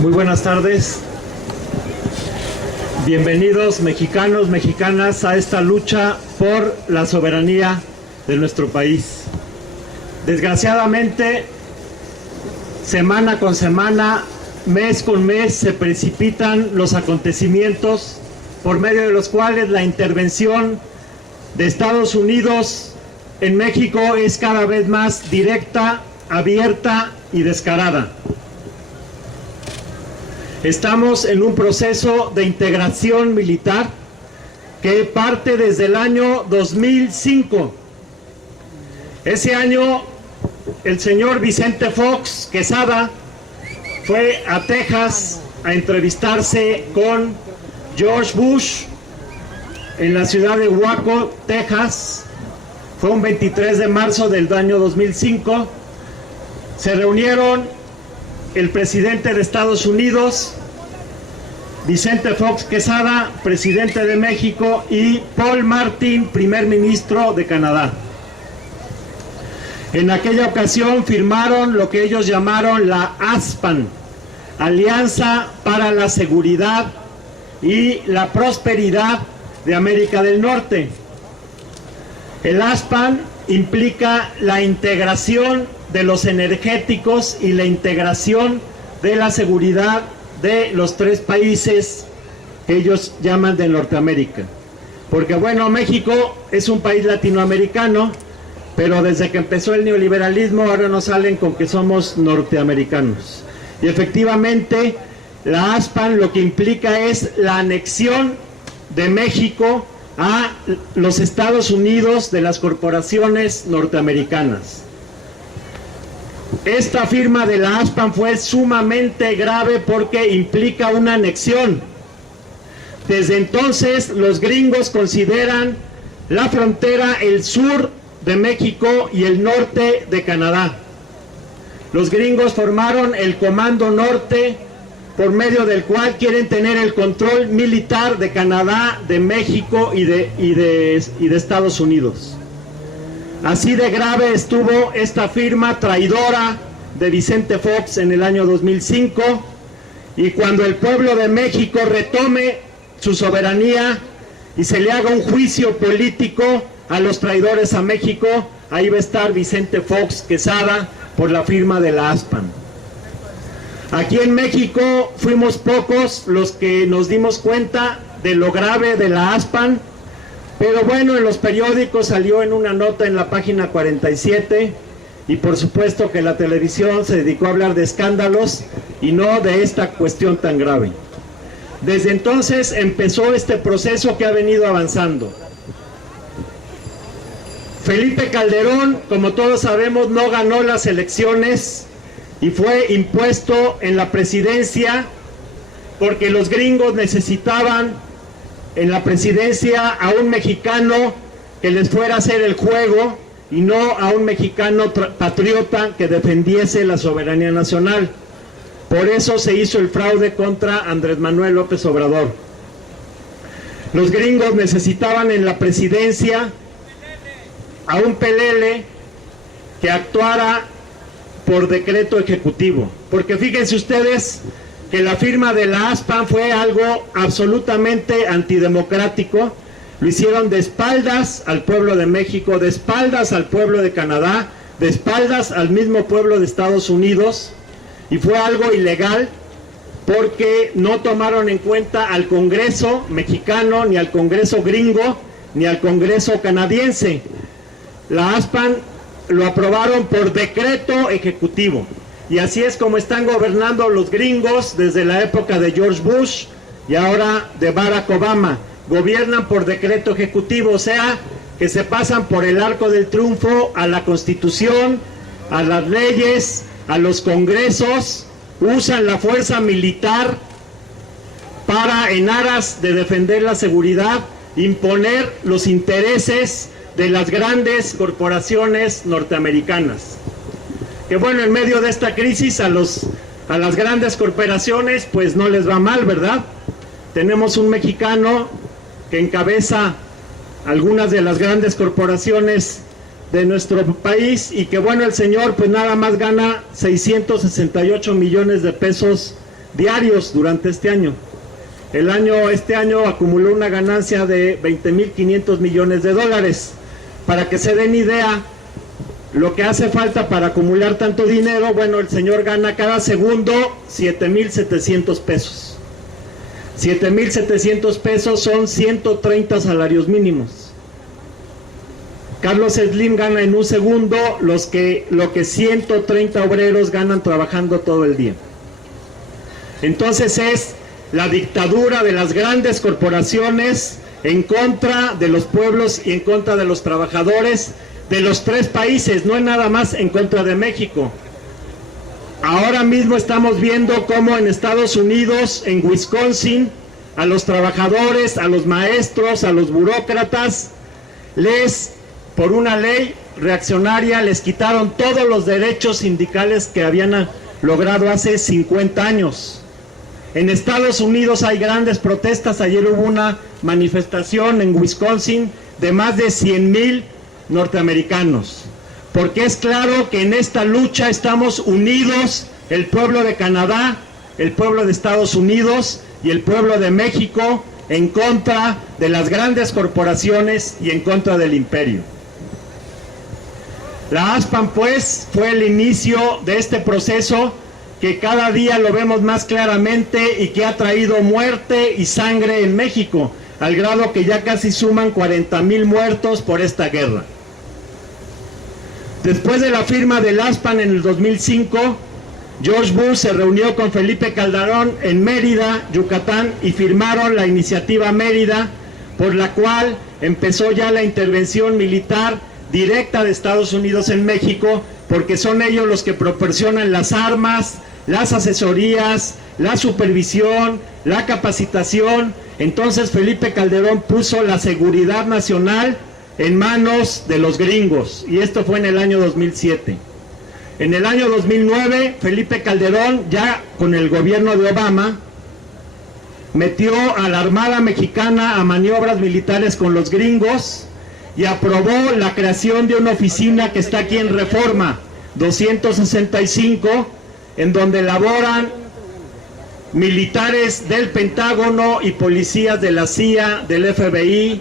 Muy buenas tardes. Bienvenidos mexicanos, mexicanas a esta lucha por la soberanía de nuestro país. Desgraciadamente, semana con semana, mes con mes, se precipitan los acontecimientos por medio de los cuales la intervención de Estados Unidos en México es cada vez más directa, abierta y descarada. Estamos en un proceso de integración militar que parte desde el año 2005. Ese año el señor Vicente Fox Quesada fue a Texas a entrevistarse con George Bush en la ciudad de Waco, Texas. Fue un 23 de marzo del año 2005. Se reunieron el presidente de Estados Unidos, Vicente Fox Quesada, presidente de México, y Paul Martin, primer ministro de Canadá. En aquella ocasión firmaron lo que ellos llamaron la ASPAN, Alianza para la Seguridad y la Prosperidad de América del Norte. El ASPAN implica la integración de los energéticos y la integración de la seguridad de los tres países que ellos llaman de Norteamérica. Porque bueno, México es un país latinoamericano, pero desde que empezó el neoliberalismo ahora nos salen con que somos norteamericanos. Y efectivamente, la ASPAN lo que implica es la anexión de México a los Estados Unidos de las corporaciones norteamericanas. Esta firma de la ASPAN fue sumamente grave porque implica una anexión. Desde entonces los gringos consideran la frontera el sur de México y el norte de Canadá. Los gringos formaron el Comando Norte, por medio del cual quieren tener el control militar de Canadá, de México y de Estados Unidos. Así de grave estuvo esta firma traidora de Vicente Fox en el año 2005, y cuando el pueblo de México retome su soberanía y se le haga un juicio político a los traidores a México, ahí va a estar Vicente Fox Quesada por la firma de la ASPAN. Aquí en México fuimos pocos los que nos dimos cuenta de lo grave de la ASPAN, pero bueno, en los periódicos salió en una nota en la página 47, y por supuesto que la televisión se dedicó a hablar de escándalos y no de esta cuestión tan grave. Desde entonces empezó este proceso que ha venido avanzando. Felipe Calderón, como todos sabemos, no ganó las elecciones y fue impuesto en la presidencia porque los gringos necesitaban en la presidencia a un mexicano que les fuera a hacer el juego y no a un mexicano patriota que defendiese la soberanía nacional. Por eso se hizo el fraude contra Andrés Manuel López Obrador. Los gringos necesitaban en la presidencia a un pelele que actuara por decreto ejecutivo, porque fíjense ustedes que la firma de la ASPAN fue algo absolutamente antidemocrático. Lo hicieron de espaldas al pueblo de México, de espaldas al pueblo de Canadá, de espaldas al mismo pueblo de Estados Unidos, y fue algo ilegal porque no tomaron en cuenta al Congreso mexicano, ni al Congreso gringo, ni al Congreso canadiense. La ASPAN lo aprobaron por decreto ejecutivo. Y así es como están gobernando los gringos desde la época de George Bush y ahora de Barack Obama. Gobiernan por decreto ejecutivo, o sea, que se pasan por el arco del triunfo a la Constitución, a las leyes, a los congresos, usan la fuerza militar para, en aras de defender la seguridad, imponer los intereses de las grandes corporaciones norteamericanas. Que bueno, en medio de esta crisis a las grandes corporaciones pues no les va mal, ¿verdad? Tenemos un mexicano que encabeza algunas de las grandes corporaciones de nuestro país, y que bueno, el señor pues nada más gana 668 millones de pesos diarios durante este año. Este año acumuló una ganancia de 20.500 millones de dólares. Para que se den idea, lo que hace falta para acumular tanto dinero, bueno, el señor gana cada segundo 7.700 pesos. 7.700 pesos son 130 salarios mínimos. Carlos Slim gana en un segundo lo que 130 obreros ganan trabajando todo el día. Entonces es la dictadura de las grandes corporaciones en contra de los pueblos y en contra de los trabajadores de los tres países, no es nada más en contra de México. Ahora mismo estamos viendo cómo en Estados Unidos, en Wisconsin, a los trabajadores, a los maestros, a los burócratas, por una ley reaccionaria, les quitaron todos los derechos sindicales que habían logrado hace 50 años. En Estados Unidos hay grandes protestas. Ayer hubo una manifestación en Wisconsin de más de 100,000 norteamericanos, porque es claro que en esta lucha estamos unidos, el pueblo de Canadá, el pueblo de Estados Unidos y el pueblo de México, en contra de las grandes corporaciones y en contra del imperio. La ASPAN, pues, fue el inicio de este proceso que cada día lo vemos más claramente y que ha traído muerte y sangre en México, al grado que ya casi suman 40,000 muertos por esta guerra. Después de la firma del ASPAN en el 2005, George Bush se reunió con Felipe Calderón en Mérida, Yucatán, y firmaron la iniciativa Mérida, por la cual empezó ya la intervención militar directa de Estados Unidos en México, porque son ellos los que proporcionan las armas, las asesorías, la supervisión, la capacitación. Entonces Felipe Calderón puso la seguridad nacional en manos de los gringos, y esto fue en el año 2007. En el año 2009, Felipe Calderón, ya con el gobierno de Obama, metió a la Armada Mexicana a maniobras militares con los gringos y aprobó la creación de una oficina que está aquí en Reforma 265, en donde laboran militares del Pentágono y policías de la CIA, del FBI,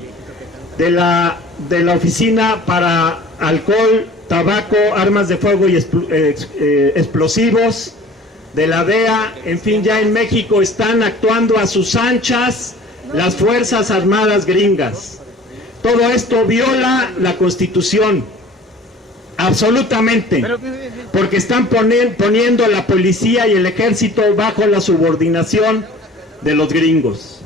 de la Oficina para Alcohol, Tabaco, Armas de Fuego y Explosivos, de la DEA. En fin, ya en México están actuando a sus anchas las Fuerzas Armadas gringas. Todo esto viola la Constitución, absolutamente, porque están poniendo la policía y el ejército bajo la subordinación de los gringos.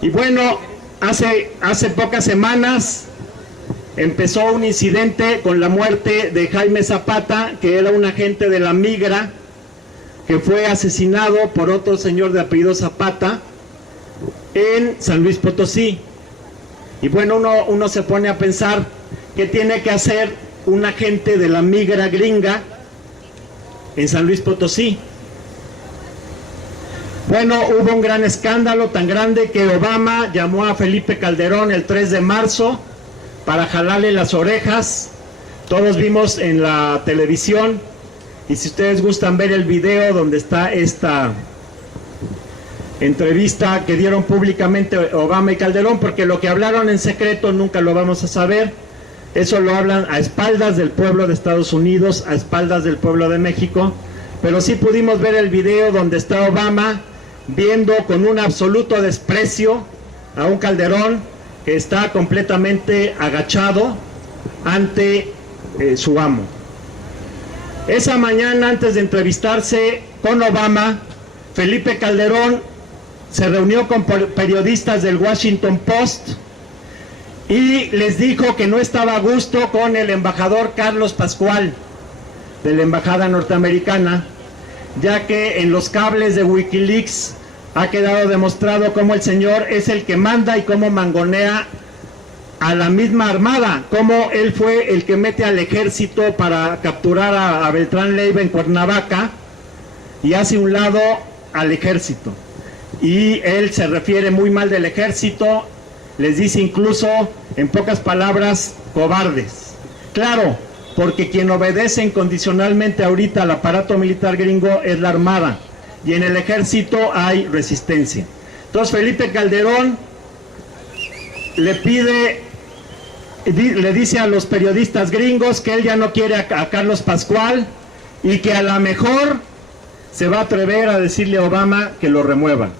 Y bueno, hace pocas semanas empezó un incidente con la muerte de Jaime Zapata, que era un agente de la Migra, que fue asesinado por otro señor de apellido Zapata en San Luis Potosí. Y bueno, uno se pone a pensar qué tiene que hacer un agente de la Migra gringa en San Luis Potosí. Bueno, hubo un gran escándalo, tan grande que Obama llamó a Felipe Calderón el 3 de marzo para jalarle las orejas. Todos vimos en la televisión, y si ustedes gustan ver el video donde está esta entrevista que dieron públicamente Obama y Calderón, porque lo que hablaron en secreto nunca lo vamos a saber. Eso lo hablan a espaldas del pueblo de Estados Unidos, a espaldas del pueblo de México, pero sí pudimos ver el video donde está Obama viendo con un absoluto desprecio a un Calderón que está completamente agachado ante su amo. Esa mañana, antes de entrevistarse con Obama, Felipe Calderón se reunió con periodistas del Washington Post y les dijo que no estaba a gusto con el embajador Carlos Pascual de la embajada norteamericana, ya que en los cables de Wikileaks ha quedado demostrado cómo el señor es el que manda y cómo mangonea a la misma armada, cómo él fue el que mete al ejército para capturar a Beltrán Leiva en Cuernavaca y hace un lado al ejército. Y él se refiere muy mal del ejército, les dice incluso, en pocas palabras, cobardes. Claro, porque quien obedece incondicionalmente ahorita al aparato militar gringo es la Armada. y en el ejército hay resistencia. Entonces Felipe Calderón le dice a los periodistas gringos que él ya no quiere a Carlos Pascual y que a lo mejor se va a atrever a decirle a Obama que lo remueva.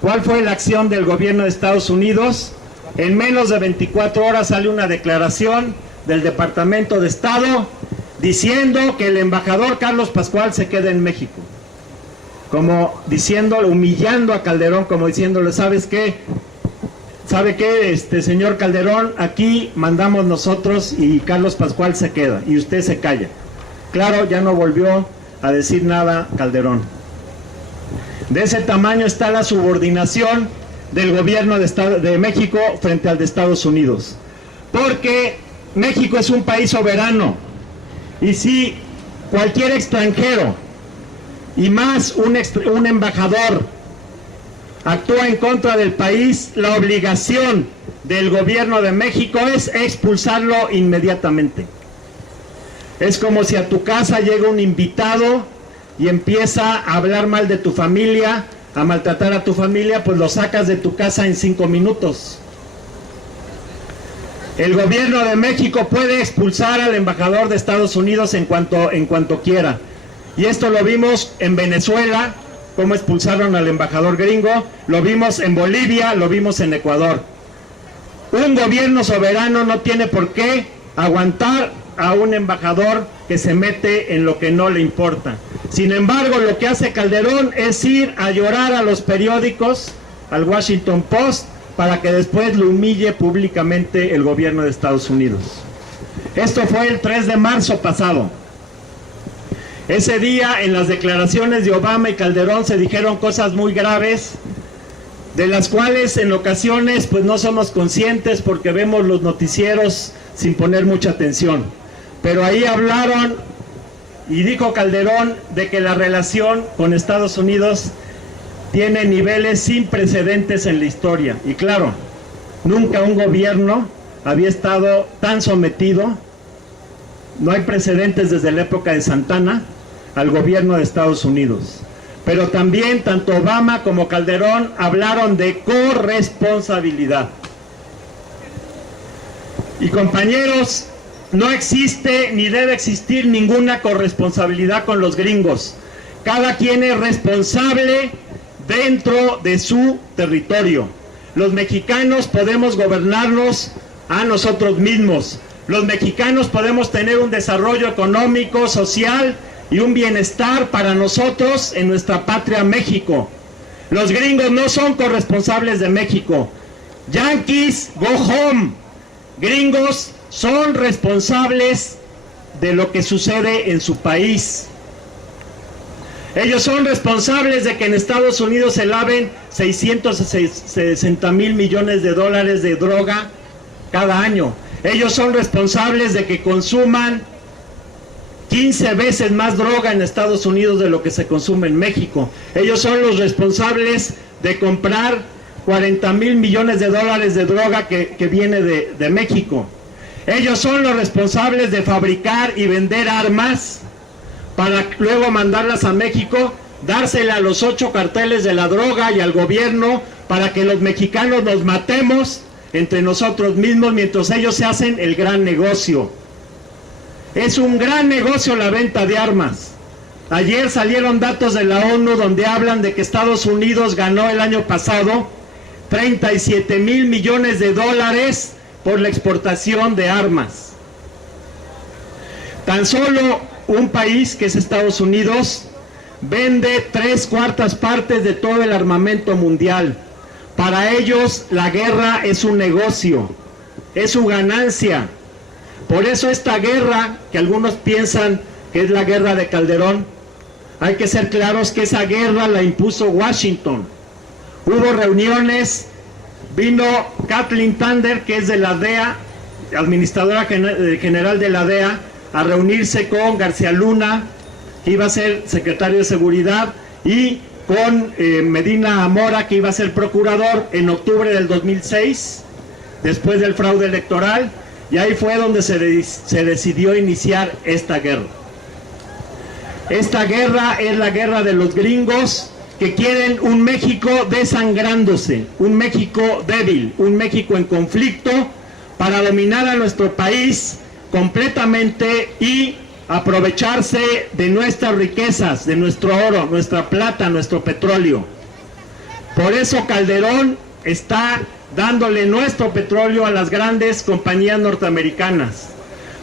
¿Cuál fue la acción del gobierno de Estados Unidos? En menos de 24 horas sale una declaración del Departamento de Estado diciendo que el embajador Carlos Pascual se queda en México. Como diciéndole, humillando a Calderón, como diciéndole, ¿sabes qué? ¿Sabe qué, señor Calderón? Aquí mandamos nosotros y Carlos Pascual se queda y usted se calla. Claro, ya no volvió a decir nada Calderón. De ese tamaño está la subordinación del gobierno de México frente al de Estados Unidos. Porque México es un país soberano. Y si cualquier extranjero, y más un embajador, actúa en contra del país, la obligación del gobierno de México es expulsarlo inmediatamente. Es como si a tu casa llega un invitado y empieza a hablar mal de tu familia, a maltratar a tu familia, pues lo sacas de tu casa en 5 minutos. El gobierno de México puede expulsar al embajador de Estados Unidos en cuanto quiera. Y esto lo vimos en Venezuela, cómo expulsaron al embajador gringo, lo vimos en Bolivia, lo vimos en Ecuador. Un gobierno soberano no tiene por qué aguantar a un embajador que se mete en lo que no le importa. Sin embargo, lo que hace Calderón es ir a llorar a los periódicos, al Washington Post, para que después lo humille públicamente el gobierno de Estados Unidos. Esto fue el 3 de marzo pasado. Ese día, en las declaraciones de Obama y Calderón se dijeron cosas muy graves, de las cuales en ocasiones pues no somos conscientes porque vemos los noticieros sin poner mucha atención. Pero ahí hablaron y dijo Calderón de que la relación con Estados Unidos tiene niveles sin precedentes en la historia. Y claro, nunca un gobierno había estado tan sometido, no hay precedentes desde la época de Santana, al gobierno de Estados Unidos. Pero también tanto Obama como Calderón hablaron de corresponsabilidad. Y compañeros, no existe ni debe existir ninguna corresponsabilidad con los gringos. Cada quien es responsable dentro de su territorio. Los mexicanos podemos gobernarnos a nosotros mismos. Los mexicanos podemos tener un desarrollo económico, social y un bienestar para nosotros en nuestra patria México. Los gringos no son corresponsables de México. Yankees, go home. Gringos son responsables de lo que sucede en su país. Ellos son responsables de que en Estados Unidos se laven 660 mil millones de dólares de droga cada año. Ellos son responsables de que consuman 15 veces más droga en Estados Unidos de lo que se consume en México. Ellos son los responsables de comprar 40 mil millones de dólares de droga que viene de México. Ellos son los responsables de fabricar y vender armas para luego mandarlas a México, dársela a los 8 carteles de la droga y al gobierno para que los mexicanos nos matemos entre nosotros mismos mientras ellos se hacen el gran negocio. Es un gran negocio la venta de armas. Ayer salieron datos de la ONU donde hablan de que Estados Unidos ganó el año pasado 37 mil millones de dólares por la exportación de armas. Tan solo un país, que es Estados Unidos, vende 3/4 partes de todo el armamento mundial. Para ellos la guerra es un negocio, es su ganancia. Por eso esta guerra, que algunos piensan que es la guerra de Calderón, hay que ser claros que esa guerra la impuso Washington. Hubo reuniones, vino Kathleen Thunder, que es de la DEA, administradora general de la DEA, a reunirse con García Luna, que iba a ser secretario de Seguridad, y con Medina Mora, que iba a ser procurador, en octubre del 2006, después del fraude electoral, y ahí fue donde se decidió iniciar esta guerra. Esta guerra es la guerra de los gringos que quieren un México desangrándose, un México débil, un México en conflicto para dominar a nuestro país completamente y aprovecharse de nuestras riquezas, de nuestro oro, nuestra plata, nuestro petróleo. Por eso Calderón está dándole nuestro petróleo a las grandes compañías norteamericanas.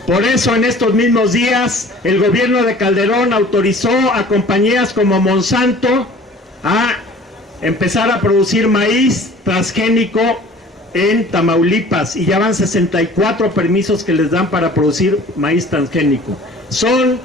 Por eso en estos mismos días el gobierno de Calderón autorizó a compañías como Monsanto a empezar a producir maíz transgénico en Tamaulipas, y ya van 64 permisos que les dan para producir maíz transgénico. Son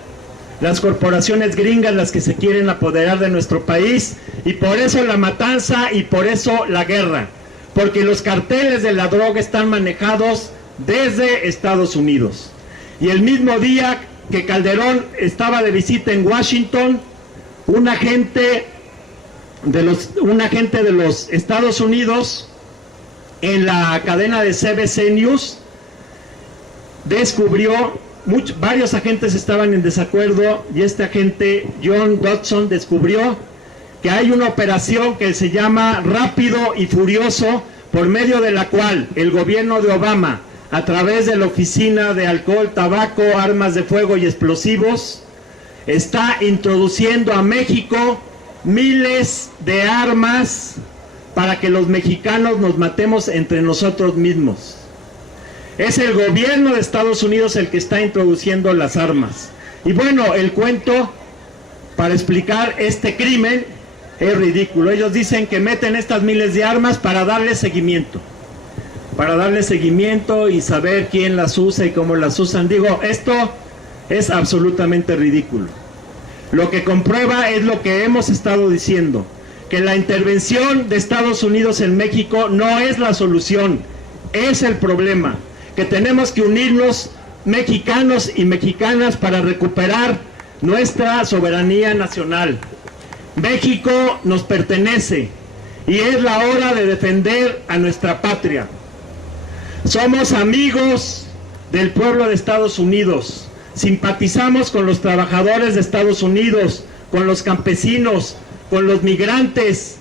las corporaciones gringas las que se quieren apoderar de nuestro país, y por eso la matanza y por eso la guerra, porque los carteles de la droga están manejados desde Estados Unidos. Y el mismo día que Calderón estaba de visita en Washington, un agente de los Estados Unidos en la cadena de CBC News descubrió, varios agentes estaban en desacuerdo, y este agente John Dodson descubrió que hay una operación que se llama Rápido y Furioso, por medio de la cual el gobierno de Obama, a través de la Oficina de Alcohol, Tabaco, Armas de Fuego y Explosivos, está introduciendo a México miles de armas para que los mexicanos nos matemos entre nosotros mismos. Es el gobierno de Estados Unidos el que está introduciendo las armas. Y bueno, el cuento para explicar este crimen es ridículo. Ellos dicen que meten estas miles de armas para darle seguimiento y saber quién las usa y cómo las usan. Digo, esto es absolutamente ridículo. Lo que comprueba es lo que hemos estado diciendo, que la intervención de Estados Unidos en México no es la solución, es el problema, que tenemos que unirnos mexicanos y mexicanas para recuperar nuestra soberanía nacional. México nos pertenece y es la hora de defender a nuestra patria. Somos amigos del pueblo de Estados Unidos, simpatizamos con los trabajadores de Estados Unidos, con los campesinos, con los migrantes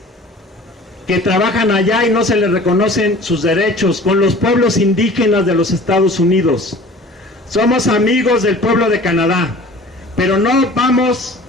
que trabajan allá y no se les reconocen sus derechos, con los pueblos indígenas de los Estados Unidos. Somos amigos del pueblo de Canadá, pero no vamos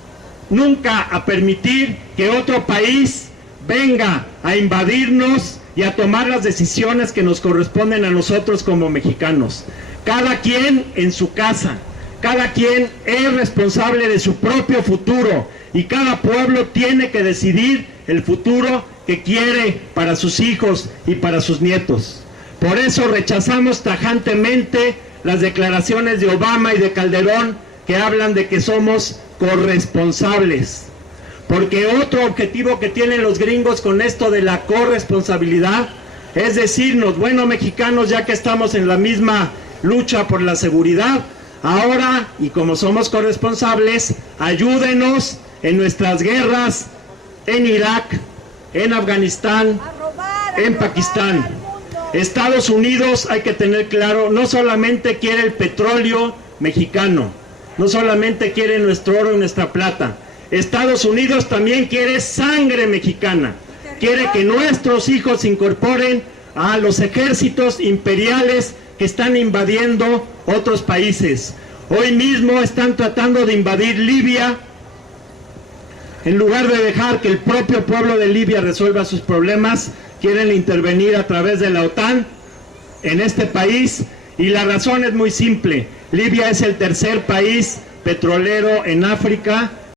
nunca a permitir que otro país venga a invadirnos y a tomar las decisiones que nos corresponden a nosotros como mexicanos. Cada quien en su casa, cada quien es responsable de su propio futuro, y cada pueblo tiene que decidir el futuro que quiere para sus hijos y para sus nietos. Por eso rechazamos tajantemente las declaraciones de Obama y de Calderón, que hablan de que somos corresponsables. Porque otro objetivo que tienen los gringos con esto de la corresponsabilidad es decirnos, bueno, mexicanos, ya que estamos en la misma lucha por la seguridad, ahora, y como somos corresponsables, ayúdenos en nuestras guerras en Irak, en Afganistán, en Pakistán. Estados Unidos, hay que tener claro, no solamente quiere el petróleo mexicano, no solamente quiere nuestro oro y nuestra plata. Estados Unidos también quiere sangre mexicana, quiere que nuestros hijos se incorporen a los ejércitos imperiales que están invadiendo otros países. Hoy mismo están tratando de invadir Libia, en lugar de dejar que el propio pueblo de Libia resuelva sus problemas, quieren intervenir a través de la OTAN en este país, y la razón es muy simple. Libia es el tercer país petrolero en África,